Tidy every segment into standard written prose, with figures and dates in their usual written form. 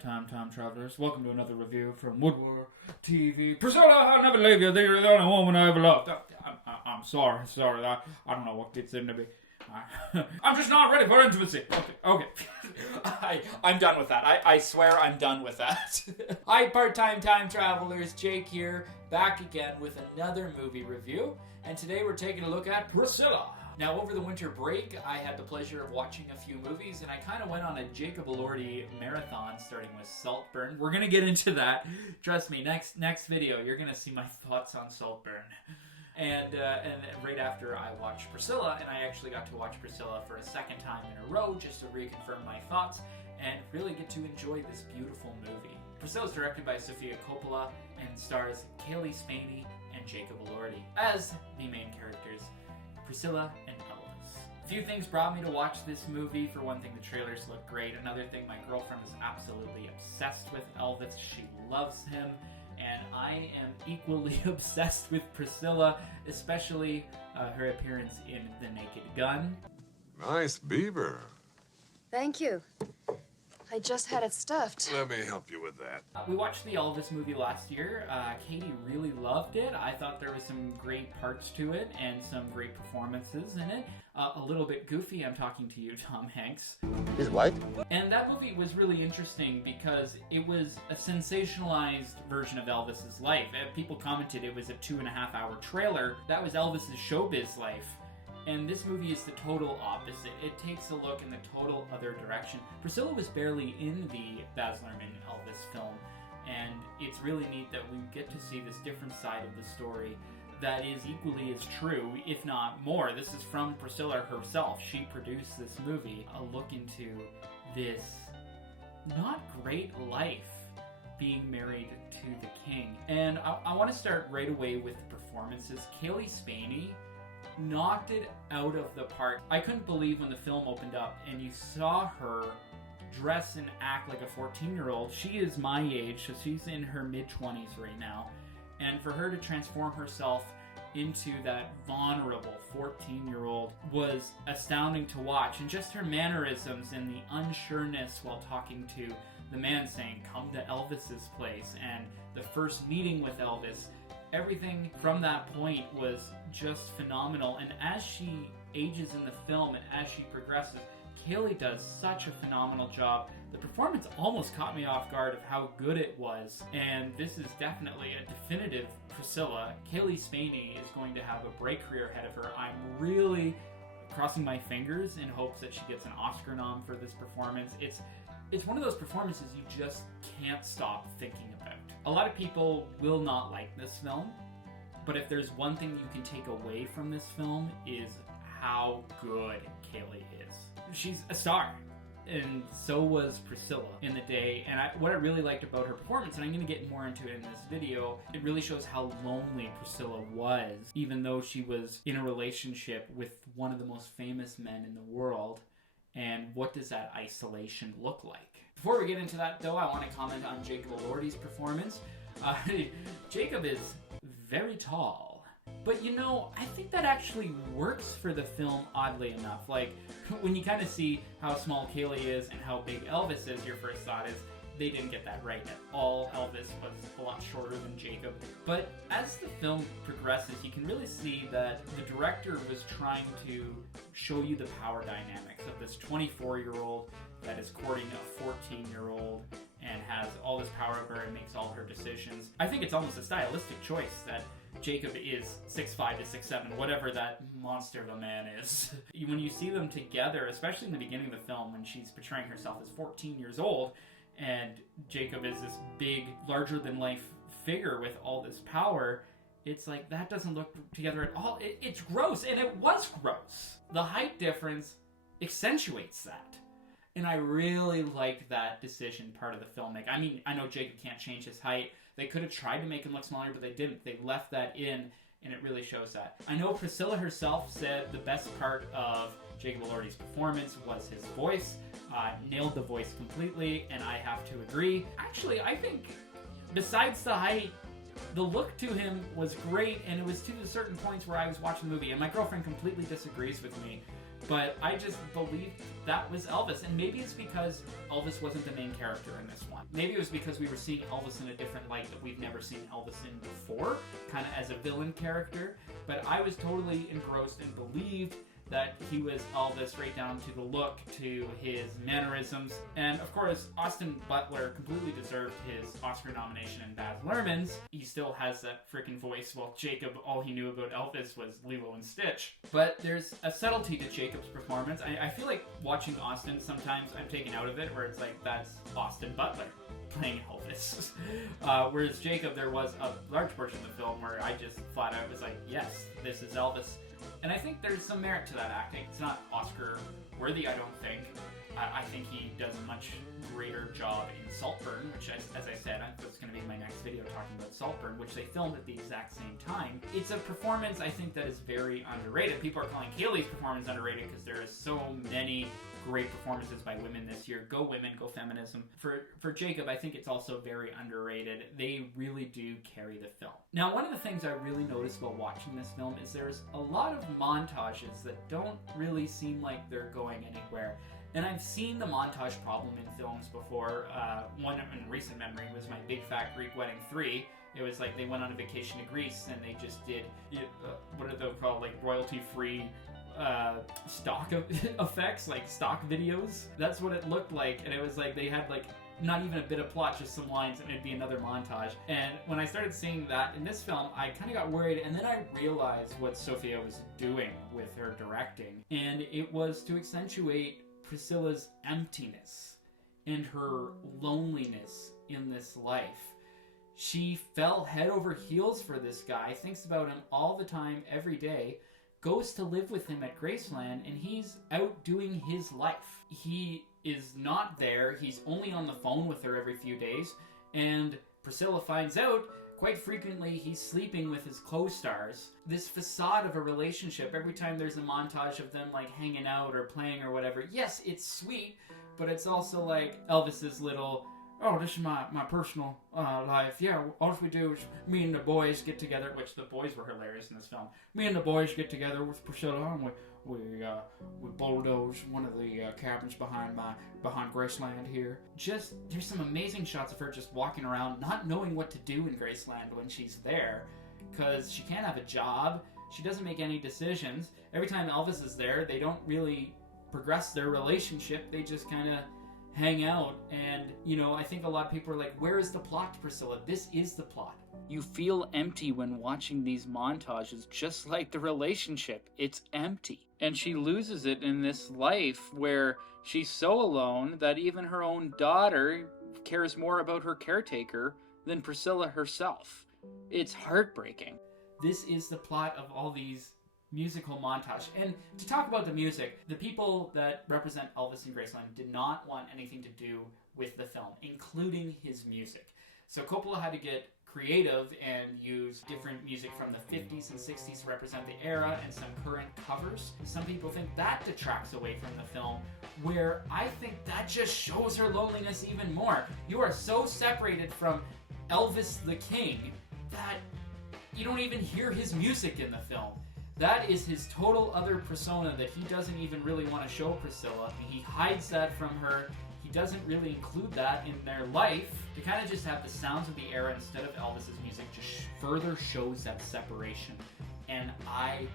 part-time time travelers. Welcome to another review from Woodward TV. Priscilla, I'll never leave you. You're the only woman I ever loved. I'm sorry. I don't know what gets into me. I'm just not ready for intimacy. Okay. I'm done with that. I swear I'm done with that. Hi, part-time time travelers. Jake here, back again with another movie review. And today we're taking a look at Priscilla. Now, over the winter break, I had the pleasure of watching a few movies, and I kind of went on a Jacob Elordi marathon, starting with Saltburn. We're going to get into that. Trust me, next video, you're going to see my thoughts on Saltburn. And right after I watched Priscilla, and I actually got to watch Priscilla for a second time in a row, just to reconfirm my thoughts, and really get to enjoy this beautiful movie. Priscilla is directed by Sofia Coppola, and stars Cailee Spaeny and Jacob Elordi as the main characters, Priscilla and Elvis. A few things brought me to watch this movie. For one thing, the trailers look great. Another thing, my girlfriend is absolutely obsessed with Elvis. She loves him. And I am equally obsessed with Priscilla, especially her appearance in The Naked Gun. Nice beaver. Thank you. I just had it stuffed. Let me help you with that. We watched the Elvis movie last year. Katie really loved it. I thought there was some great parts to it and some great performances in it. A little bit goofy, I'm talking to you, Tom Hanks. He's white? And that movie was really interesting because it was a sensationalized version of Elvis's life. People commented it was a 2.5-hour trailer. That was Elvis's showbiz life. And this movie is the total opposite. It takes a look in the total other direction. Priscilla was barely in the Baz Luhrmann Elvis film, and it's really neat that we get to see this different side of the story that is equally as true, if not more. This is from Priscilla herself. She produced this movie, a look into this not great life being married to the king. And I want to start right away with the performances. Cailee Spaeny knocked it out of the park. I couldn't believe when the film opened up and you saw her dress and act like a 14-year-old. She is my age, so she's in her mid-20s right now. And for her to transform herself into that vulnerable 14-year-old was astounding to watch. And just her mannerisms and the unsureness while talking to the man saying, "Come to Elvis's place," and the first meeting with Elvis, everything from that point was just phenomenal. And as she ages in the film and as she progresses, Cailee does such a phenomenal job. The performance almost caught me off guard of how good it was. And this is definitely a definitive Priscilla. Cailee Spaeny is going to have a great career ahead of her. I'm really crossing my fingers in hopes that she gets an Oscar nom for this performance. It's one of those performances you just can't stop thinking about. A lot of people will not like this film, but if there's one thing you can take away from this film is how good Cailee is. She's a star, and so was Priscilla in the day. And what I really liked about her performance, and I'm going to get more into it in this video, it really shows how lonely Priscilla was, even though she was in a relationship with one of the most famous men in the world. And what does that isolation look like? Before we get into that, though, I want to comment on Jacob Elordi's performance. Jacob is very tall, but you know, I think that actually works for the film, oddly enough. Like, when you kind of see how small Cailee is and how big Elvis is, your first thought is, they didn't get that right at all. Elvis was a lot shorter than Jacob. But as the film progresses, you can really see that the director was trying to show you the power dynamics of this 24-year-old that is courting a 14-year-old and has all this power over her and makes all her decisions. I think it's almost a stylistic choice that Jacob is 6'5" to 6'7", whatever that monster of a man is. When you see them together, especially in the beginning of the film when she's portraying herself as 14 years old, and Jacob is this big, larger-than-life figure with all this power, it's like, that doesn't look together at all. It's gross, and it was gross. The height difference accentuates that. And I really liked that decision part of the filmmaking. I mean, I know Jacob can't change his height. They could have tried to make him look smaller, but they didn't. They left that in, and it really shows that. I know Priscilla herself said the best part of Jacob Elordi's performance was his voice. Nailed the voice completely, and I have to agree. Actually, I think, besides the height, the look to him was great, and it was to certain points where I was watching the movie, and my girlfriend completely disagrees with me. But I just believed that was Elvis. And maybe it's because Elvis wasn't the main character in this one. Maybe it was because we were seeing Elvis in a different light that we've never seen Elvis in before, kind of as a villain character. But I was totally engrossed and believed that he was Elvis, right down to the look, to his mannerisms. And of course, Austin Butler completely deserved his Oscar nomination in Baz Luhrmann's. He still has that freaking voice, while Jacob, all he knew about Elvis was Lilo and Stitch. But there's a subtlety to Jacob's performance. I feel like watching Austin, sometimes I'm taken out of it, where it's like, that's Austin Butler playing Elvis. Whereas Jacob, there was a large portion of the film where I just flat out was like, yes, this is Elvis. And I think there's some merit to that acting. It's not Oscar worthy, I don't think. I think he does a much greater job in Saltburn, which, as I said, that's going to be my next video talking about Saltburn, which they filmed at the exact same time. It's a performance, I think, that is very underrated. People are calling Cailee's performance underrated because there are so many great performances by women this year. Go women, go feminism. For Jacob, I think it's also very underrated. They really do carry the film. Now, one of the things I really noticed while watching this film is there's a lot of montages that don't really seem like they're going anywhere. And I've seen the montage problem in films before. One in recent memory was My Big Fat Greek Wedding 3. It was like they went on a vacation to Greece and they just did, what are they called, like royalty-free stock effects, like stock videos. That's what it looked like. And it was like they had like not even a bit of plot, just some lines, and it'd be another montage. And when I started seeing that in this film, I kind of got worried, and then I realized what Sofia was doing with her directing. And it was to accentuate Priscilla's emptiness and her loneliness in this life. She fell head over heels for this guy, thinks about him all the time, every day, goes to live with him at Graceland, and he's out doing his life. He is not there. He's only on the phone with her every few days, and Priscilla finds out quite frequently he's sleeping with his co-stars. This facade of a relationship, every time there's a montage of them like hanging out or playing or whatever, yes, it's sweet, but it's also like Elvis's little, oh, this is my personal life. Yeah, all we do is me and the boys get together, which the boys were hilarious in this film. Me and the boys get together with Priscilla, and we bulldoze one of the cabins behind Graceland here. Just, there's some amazing shots of her just walking around, not knowing what to do in Graceland when she's there, because she can't have a job. She doesn't make any decisions. Every time Elvis is there, they don't really progress their relationship. They just kind of hang out, and I think a lot of people are like, where is the plot, Priscilla? This is the plot. You feel empty when watching these montages, just like the relationship. It's empty. And she loses it in this life where she's so alone that even her own daughter cares more about her caretaker than Priscilla herself. It's heartbreaking. This is the plot of all these musical montage. And to talk about the music, the people that represent Elvis in Graceland did not want anything to do with the film, including his music. So Coppola had to get creative and use different music from the 50s and 60s to represent the era and some current covers. Some people think that detracts away from the film, where I think that just shows her loneliness even more. You are so separated from Elvis the King that you don't even hear his music in the film. That is his total other persona that he doesn't even really want to show Priscilla. He hides that from her. He doesn't really include that in their life. To kind of just have the sounds of the era instead of Elvis's music just further shows that separation. And I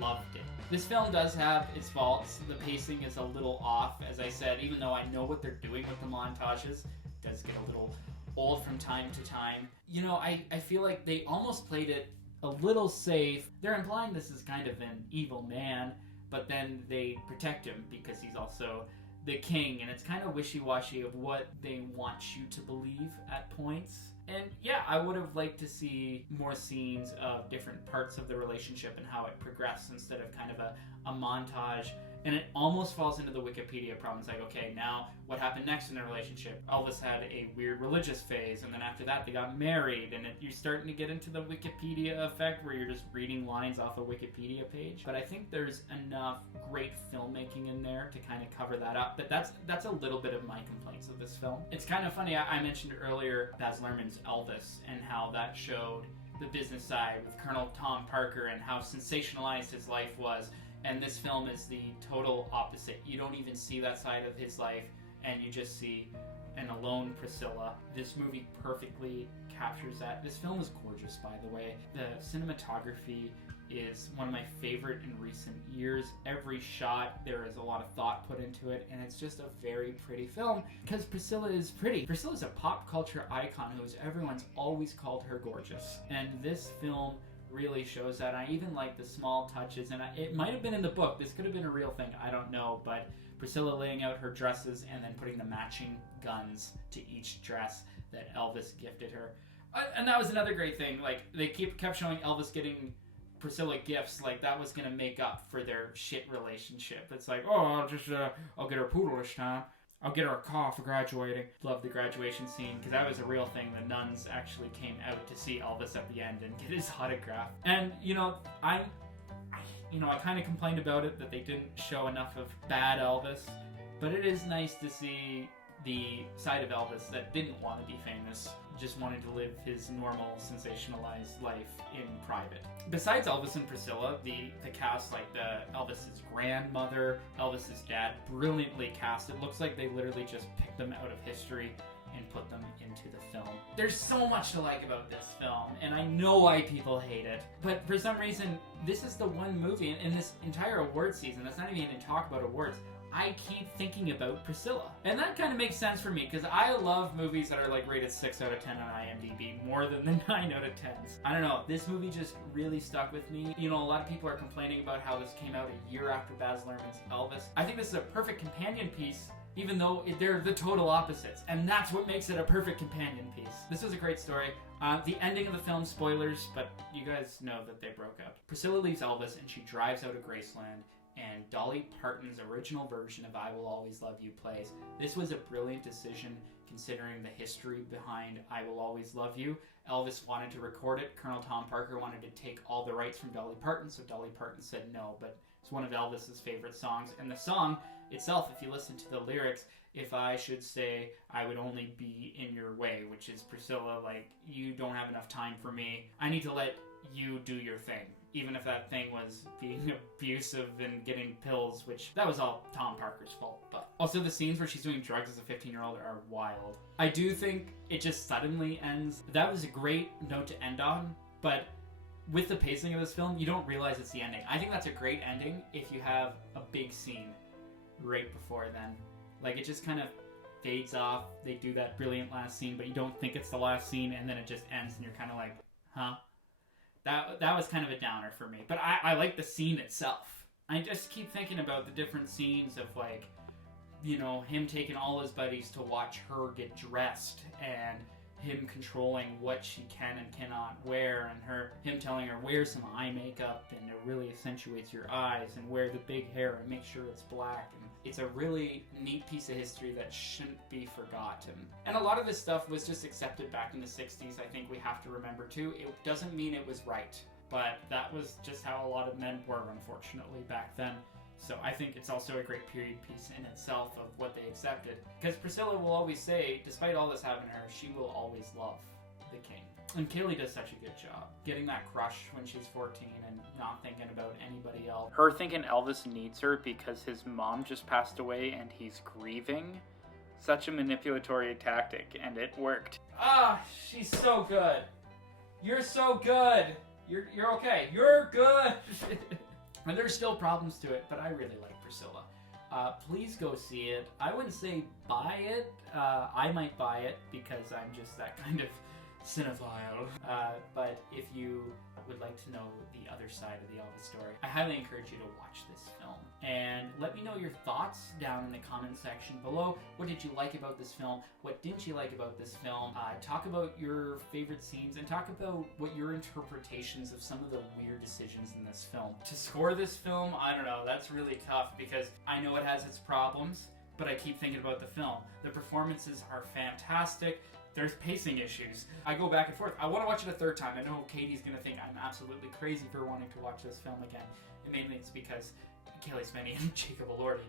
loved it. This film does have its faults. The pacing is a little off. As I said, even though I know what they're doing with the montages, it does get a little old from time to time. I feel like they almost played it a little safe. They're implying this is kind of an evil man, but then they protect him because he's also the king, and it's kind of wishy-washy of what they want you to believe at points. And yeah, I would have liked to see more scenes of different parts of the relationship and how it progressed instead of kind of a montage. And it almost falls into the Wikipedia problem. It's like, okay, now what happened next in the relationship? Elvis had a weird religious phase, and then after that they got married, and you're starting to get into the Wikipedia effect where you're just reading lines off a Wikipedia page. But I think there's enough great filmmaking in there to kind of cover that up. But that's a little bit of my complaints of this film. It's kind of funny, I mentioned earlier Baz Luhrmann's Elvis and how that showed the business side with Colonel Tom Parker and how sensationalized his life was. And this film is the total opposite. You don't even see that side of his life, and you just see an alone Priscilla. This movie perfectly captures that. This film is gorgeous, by the way. The cinematography is one of my favorite in recent years. Every shot, there is a lot of thought put into it, and it's just a very pretty film because Priscilla is pretty. Priscilla is a pop culture icon everyone's always called her gorgeous. And this film really shows that. I even like the small touches, and it might have been in the book. This could have been a real thing. I don't know, but Priscilla laying out her dresses and then putting the matching guns to each dress that Elvis gifted her. And that was another great thing. Like, they kept showing Elvis getting Priscilla gifts, like that was gonna make up for their shit relationship. It's like, oh, I'll get her a poodle this time. I'll get her a car for graduating. Love the graduation scene, because that was a real thing. The nuns actually came out to see Elvis at the end and get his autograph. And, I kind of complained about it, that they didn't show enough of bad Elvis. But it is nice to see the side of Elvis that didn't want to be famous, just wanted to live his normal, sensationalized life in private. Besides Elvis and Priscilla, the cast, like Elvis's grandmother, Elvis's dad, brilliantly cast. It looks like they literally just picked them out of history and put them into the film. There's so much to like about this film, and I know why people hate it, but for some reason, this is the one movie in this entire award season that's not even going to talk about awards. I keep thinking about Priscilla. And that kind of makes sense for me, because I love movies that are like rated 6 out of 10 on IMDb more than the 9 out of 10s. I don't know, this movie just really stuck with me. A lot of people are complaining about how this came out a year after Baz Luhrmann's Elvis. I think this is a perfect companion piece, even though they're the total opposites. And that's what makes it a perfect companion piece. This was a great story. The ending of the film, spoilers, but you guys know that they broke up. Priscilla leaves Elvis and she drives out of Graceland, and Dolly Parton's original version of I Will Always Love You plays. This was a brilliant decision considering the history behind I Will Always Love You. Elvis wanted to record it. Colonel Tom Parker wanted to take all the rights from Dolly Parton, so Dolly Parton said no, but it's one of Elvis's favorite songs. And the song itself, if you listen to the lyrics, if I should say I would only be in your way, which is Priscilla, like, you don't have enough time for me. I need to let you do your thing. Even if that thing was being abusive and getting pills, which that was all Tom Parker's fault. But also the scenes where she's doing drugs as a 15-year-old are wild. I do think it just suddenly ends. That was a great note to end on, but with the pacing of this film, you don't realize it's the ending. I think that's a great ending if you have a big scene right before then. Like, it just kind of fades off. They do that brilliant last scene, but you don't think it's the last scene, and then it just ends, and you're kind of like, huh? That was kind of a downer for me. But I like the scene itself. I just keep thinking about the different scenes of, like, him taking all his buddies to watch her get dressed, and him controlling what she can and cannot wear, and him telling her, wear some eye makeup, and it really accentuates your eyes, and wear the big hair, and make sure it's black. And it's a really neat piece of history that shouldn't be forgotten. And a lot of this stuff was just accepted back in the 60s, I think we have to remember too. It doesn't mean it was right, but that was just how a lot of men were, unfortunately, back then. So I think it's also a great period piece in itself of what they accepted. Because Priscilla will always say, despite all this happening to her, she will always love the king. And Cailee does such a good job. Getting that crush when she's 14 and not thinking about anybody else. Her thinking Elvis needs her because his mom just passed away and he's grieving. Such a manipulatory tactic, and it worked. Ah, she's so good. You're so good. You're okay. You're good. And there's still problems to it, but I really like Priscilla. Please go see it. I wouldn't say buy it. I might buy it because I'm just that kind of cinephile. But if you would like to know the other side of the Elvis story, I highly encourage you to watch this film. And let me know your thoughts down in the comment section below. What did you like about this film? What didn't you like about this film? Talk about your favorite scenes and talk about what your interpretations of some of the weird decisions in this film. To score this film, I don't know, that's really tough because I know it has its problems, but I keep thinking about the film. The performances are fantastic. There's pacing issues. I go back and forth. I want to watch it a third time. I know Katie's going to think I'm absolutely crazy for wanting to watch this film again. And mainly it's because Cailee Spaeny and Elordi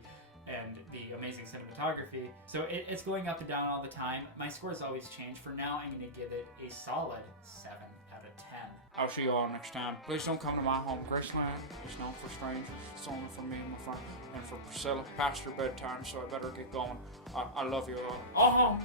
and the amazing cinematography. So it's going up and down all the time. My scores always change. For now, I'm going to give it a solid 7 out of 10. I'll see you all next time. Please don't come to my home. Graceland is known for strangers. It's only for me and my friend. And for Priscilla, past your bedtime, so I better get going. I love you all.